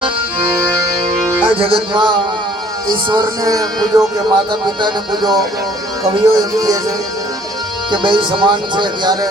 આ જગતમાં ઈશ્વરને પૂજો કે માતા પિતાને પૂજો કવિઓ એમ કહે છે કે બે સમાન છે ત્યારે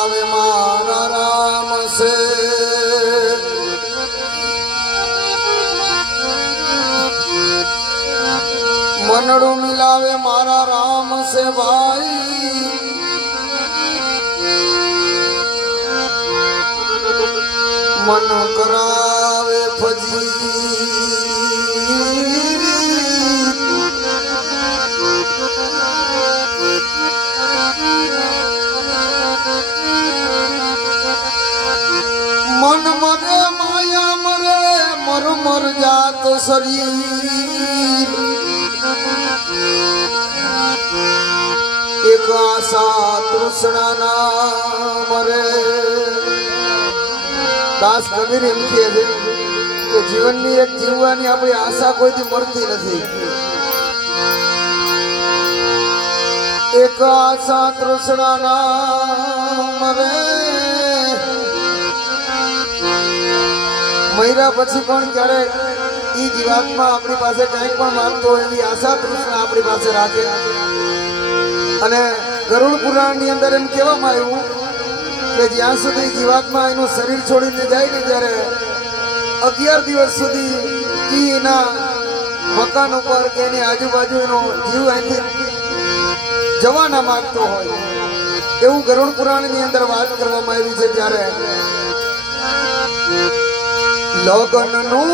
આવે મારા રામ છે મનડું મિલાવે મારા રામ છે ભાઈ. મન કરા જાત શરીર એક આશા તૃષ્ણા મરે દાસ કબીર એમ કહે છે કે જીવનની એક જીવવાની આપણી આશા કોઈથી મળતી નથી. એક આશા તૃષ્ણા ના મરે મહિરા પછી પણ ક્યારેક ઈ જીવાતમાં આપણી પાસે કંઈક પણ માંગતો હોય એવી આશા કૃષ્ણ આપણી પાસે રાખે. અને ગરુડ પુરાણની અંદર એમ કહેવામાં આવ્યું કે જ્યાં સુધી જીવાત્મા એનું શરીર છોડીને જાય ને ત્યારે અગિયાર દિવસ સુધી એના મકાન ઉપર કે એની આજુબાજુ એનો જીવ અહીંથી જવા ના માંગતો હોય. એવું ગરુડ પુરાણની અંદર વાત કરવામાં આવી છે ત્યારે. લગનનું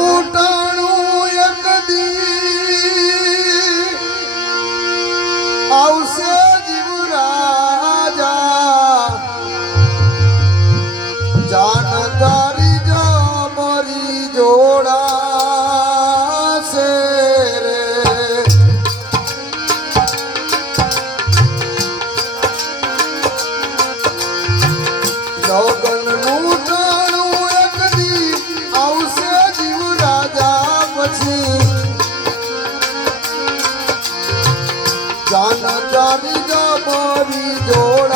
આવશે જીવ જાણકારી જામરી જોડાશે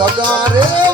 সগারে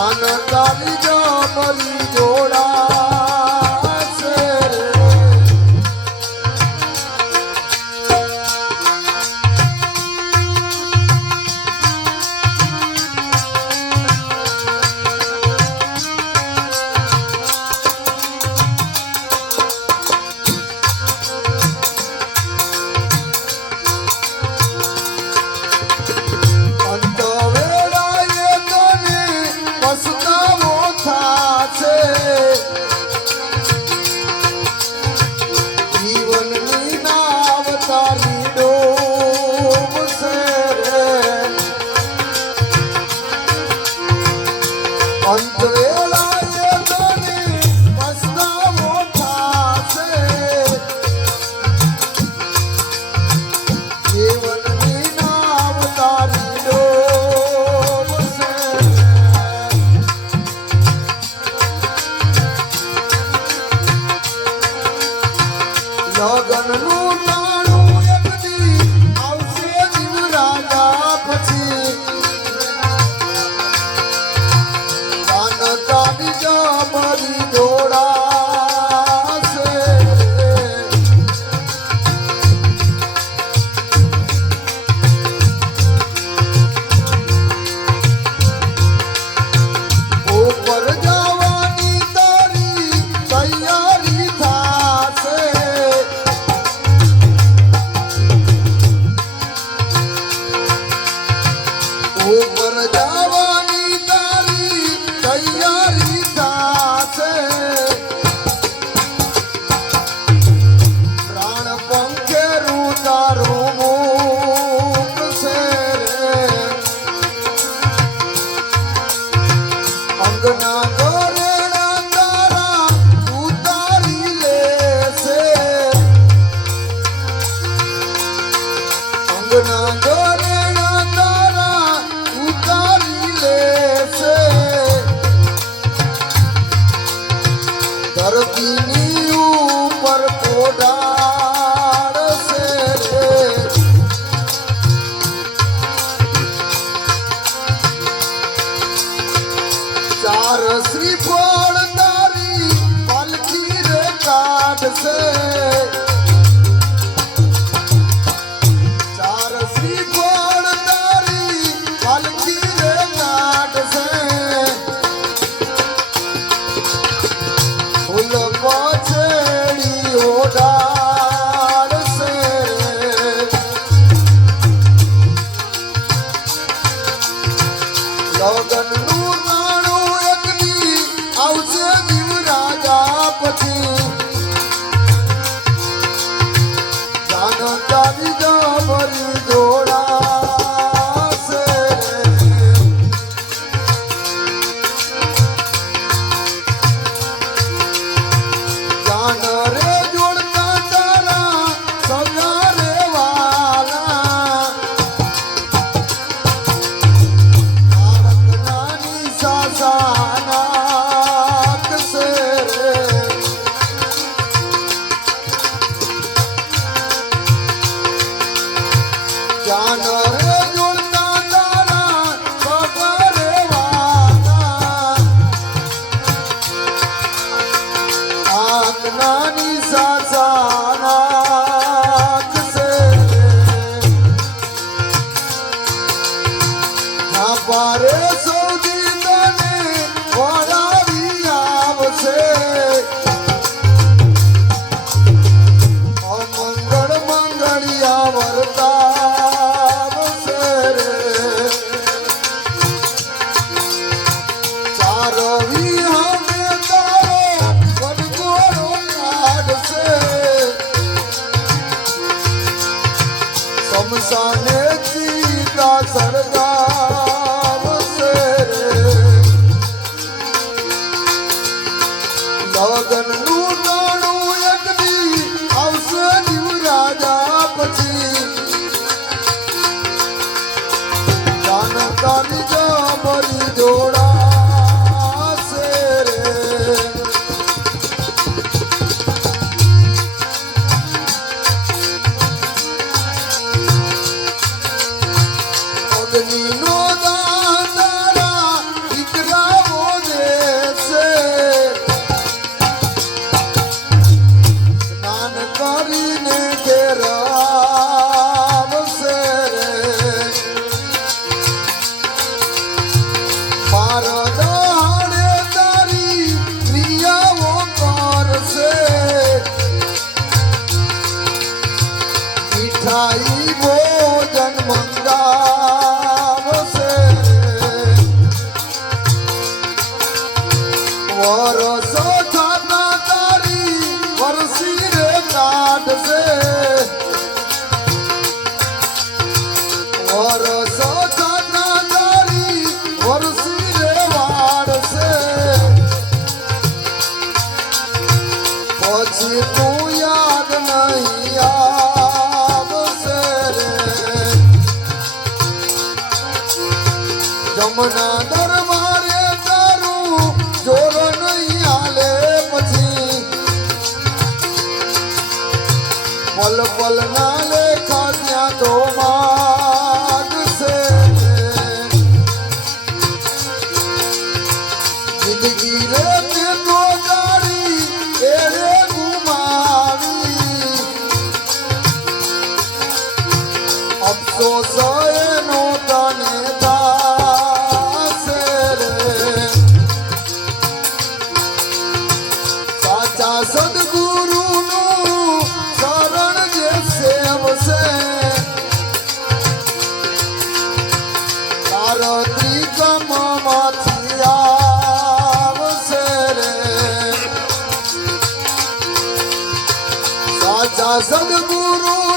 অনন্ত বিজ বলি অন্তরে Nani Sa ગગનનું Aí vou. पल पल नाल Yazan guru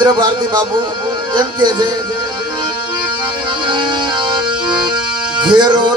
ઇન્દ્ર ભારતી બાબુ એમ કે છે ઘેરો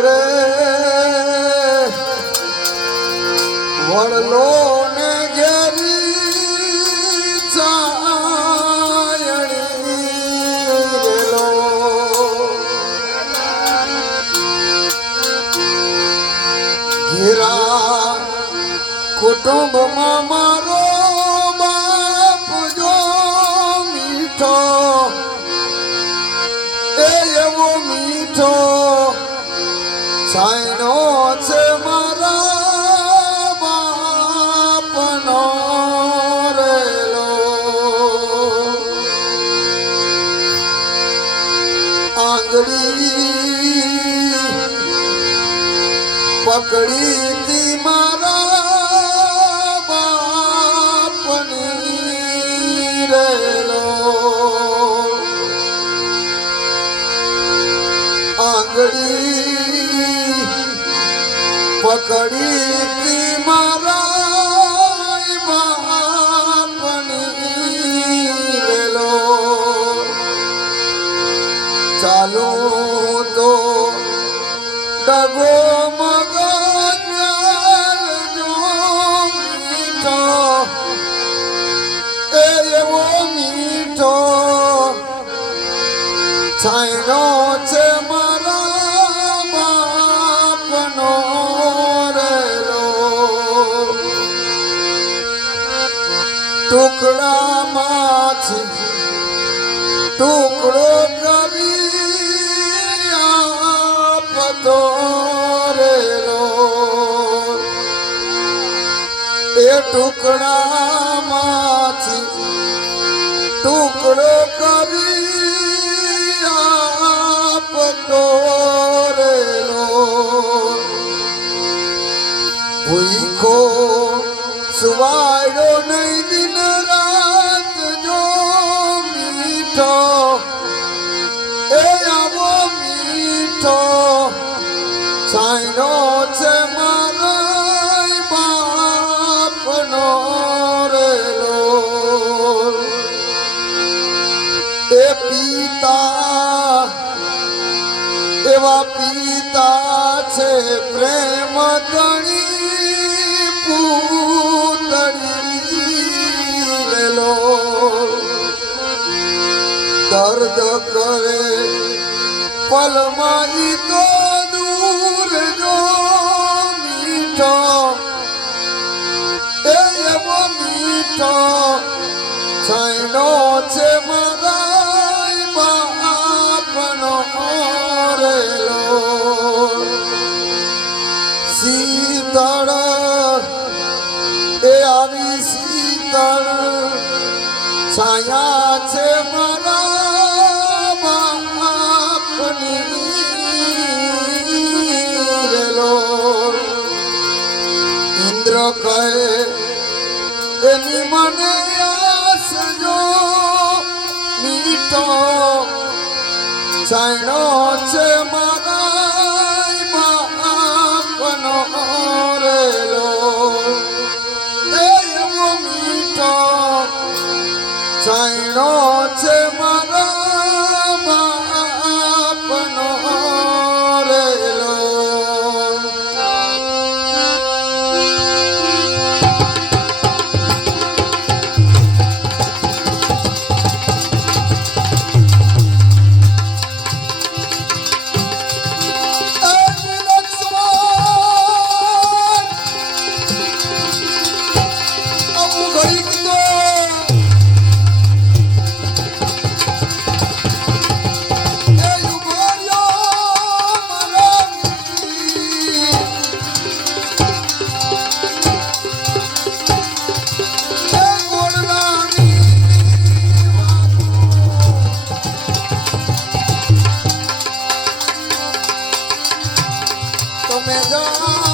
આંગળી પકડી તી મારા બાપની રેલો આંગળી પકડી ટુકડો કરી આપતો રેલો એ ટુકડામાંથી ટુકડો કવિ આપતો રેલો છાયનો છે મારા બાપનો રેલો. એ પિતા, એવા પિતા છે પ્રેમ ધણી પૂતળી રેલો. દર્દ કરે, પલમાં મીઠો છાયનો છે મારા બાપનો રેલો શીતળ, એ આવી શીતળ છાયા છે મારા બાપની રેલો. ઇન્દ્ર કહે એની મને આસ જો મીઠો છાયણો છે મારા બાપનો રેલો comedor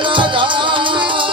રાધા